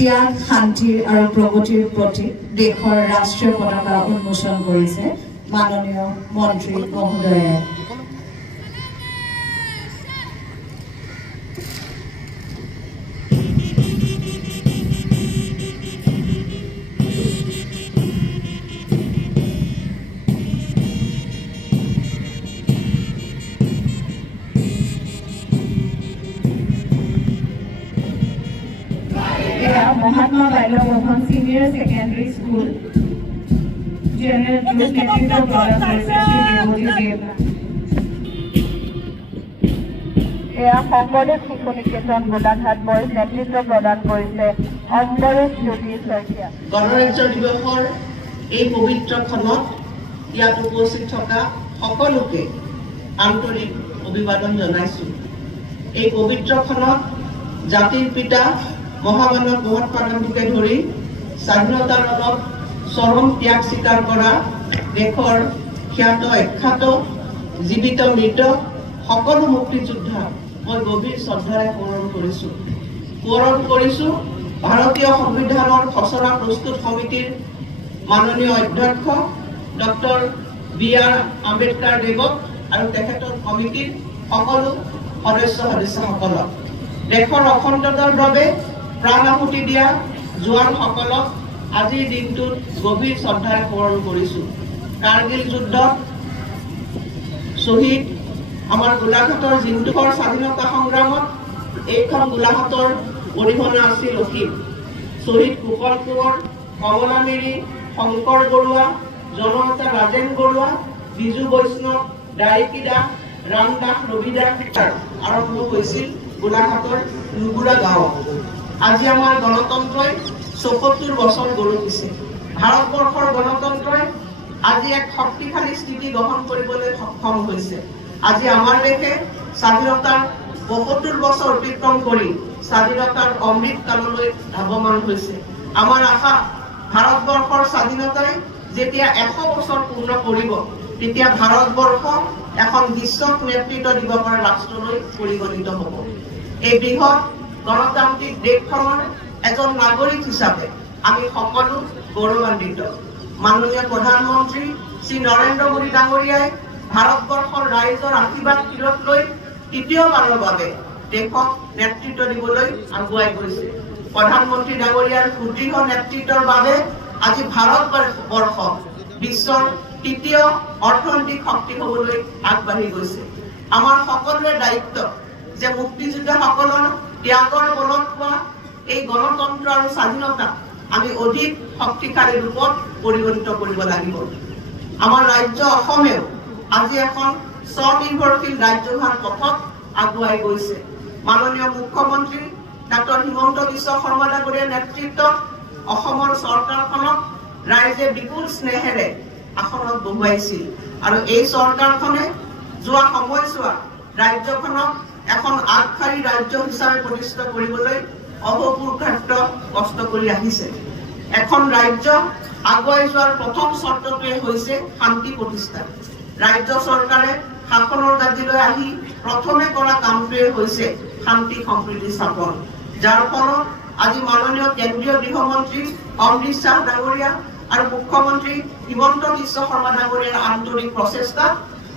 ত্যাগ শান্তিৰ আৰু প্ৰগতিৰ প্ৰতীক দেশৰ ৰাষ্ট্ৰীয় পতাকা উন্মোচন কৰিছে মাননীয় মন্ত্ৰী মহোদয়ে। Mahatma Baila Mohan Senior Secondary School General Netrito Pradhan Korise Devoti Devna Shangordev Shikho Niketan Godanghat Boys Netrito Pradhan Korise Ambaresh Jyoti Saikia গণৰাজ্য দিৱসৰ এই পবিত্ৰ ক্ষণত ইয়াত উপস্থিত থকা সকলোকে আন্তৰিক অভিবাদন জনাইছো। এই পবিত্ৰ ক্ষণত জাতিৰ পিতা মহামানৱ মহাত্মা গান্ধীকে ধৰি স্বাধীনতাৰ লগত চৰম ত্যাগ স্বীকাৰ কৰা দেশৰ খ্যাত বিখ্যাত জীৱিত মৃত সকলো মুক্তিযোদ্ধা মই গভীৰ শ্ৰদ্ধাৰে সোঁৱৰণ কৰিছো। ভাৰতীয় সংবিধানৰ খচৰা প্ৰস্তুত সমিতিৰ মাননীয় অধ্যক্ষ ডক্টৰ বি.আৰ. আম্বেদকাৰ দেৱক আৰু তেখেতৰ কমিটিৰ সকলো সদস্যসকলক দেশৰ অখণ্ডতাৰ বাবে প্ৰাণ আহুতি দিয়া জোৱানসকলক আজিৰ দিনটোত গভীৰ শ্ৰদ্ধাৰে সোঁৱৰণ কৰিছো। কাৰ্গিল যুদ্ধত শ্বহীদ আমাৰ গোলাঘাটৰ জিন্তুকৰ স্বাধীনতা সংগ্ৰামত এইখন গোলাঘাটৰ অৰিহণা আছিল অসীম। শ্বহীদ কুশল কোঁৱৰ, কমলা মেৰী, শংকৰ বৰুৱা, জনতা ৰাজেন বৰুৱা, বিজু বৈষ্ণৱ, দাৰিকী দাস, ৰাম দাস, ৰবি দাস আৰম্ভ হৈছিল গোলাঘাটৰ নুগুৰা গাঁৱত। আজি আমাৰ গণতন্ত্ৰই ৭৪ বছৰ গঢ়িছে। ভাৰতবৰ্ষৰ গণতন্ত্ৰই আজি এক শক্তিশালী স্থিতি গ্ৰহণ কৰিবলৈ সক্ষম হৈছে। আজি আমাৰ দেশে স্বাধীনতাৰ ৭৫ বছৰ অতিক্ৰম কৰি স্বাধীনতাৰ অমৃত কাললৈ ধাৱমান হৈছে। আমাৰ আশা ভাৰতবৰ্ষৰ স্বাধীনতাই যেতিয়া ১০০ বছৰ পূৰ্ণ কৰিব তেতিয়া ভাৰতবৰ্ষ এখন বিশ্বক নেতৃত্ব দিব পৰা ৰাষ্ট্ৰলৈ পৰিগণিত হ'ব। এই বৃহৎ গণতান্ত্ৰিক দেশখনৰ এজন নাগৰিক হিচাপে আমি সকলো গৌৰৱান্বিত। মাননীয় প্ৰধানমন্ত্ৰী শ্ৰী নৰেন্দ্ৰ মোদী ডাঙৰীয়াই ভাৰতবৰ্ষৰ ৰাইজৰ আশীৰ্বাদ শিৰত লৈ তৃতীয়বাৰৰ বাবে দেশক নেতৃত্ব দিবলৈ আগুৱাই গৈছে। প্ৰধানমন্ত্ৰী ডাঙৰীয়াৰ সুদৃঢ় নেতৃত্বৰ বাবে আজি ভাৰতবৰ্ষ বিশ্বৰ তৃতীয় অৰ্থনৈতিক শক্তি হ'বলৈ আগবাঢ়ি গৈছে। আমাৰ সকলোৰে দায়িত্ব যে মুক্তিযোদ্ধাসকলৰ ত্যাগৰ বলত পোৱা এই গণতন্ত্ৰ আৰু স্বাধীনতা আমি অধিক শক্তিশালী ৰূপত পৰিগণিত কৰিব লাগিব। আমাৰ ৰাজ্য অসমেও আজি এখন স্বনিৰ্ভৰশীল ৰাজ্য হোৱাৰ পথত আগুৱাই গৈছে। মাননীয় মুখ্যমন্ত্ৰী ডাক্তৰ হিমন্ত বিশ্ব শৰ্মা ডাঙৰীয়াৰ নেতৃত্বত অসমৰ চৰকাৰখনক ৰাইজে বিপুল স্নেহেৰে আসনত বহুৱাইছিল আৰু এই চৰকাৰখনে যোৱা সময়ছোৱা ৰাজ্যখনক এখন আগশাৰী ৰাজ্য হিচাপে প্ৰতিষ্ঠা কৰিবলৈ অহোপুৰুষাৰ্থ কষ্ট কৰি আহিছে। এখন ৰাজ্য আগুৱাই যোৱাৰ প্ৰথম চৰ্তটোৱে হৈছে শান্তি প্ৰতিষ্ঠা। ৰাজ্য চৰকাৰে শাসনৰ গাদীলৈ আহি প্ৰথমে কৰা কামটোৱে হৈছে শান্তি সম্প্ৰীতি স্থাপন, যাৰ ফলত আজি মাননীয় কেন্দ্ৰীয় গৃহমন্ত্ৰী অমৃত শ্বাহ ডাঙৰীয়া আৰু মুখ্যমন্ত্ৰী হিমন্ত বিশ্ব শৰ্মা ডাঙৰীয়াৰ আন্তৰিক প্ৰচেষ্টাত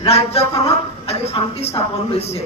ৰাজ্যখনত আজি শান্তি স্থাপন হৈছে।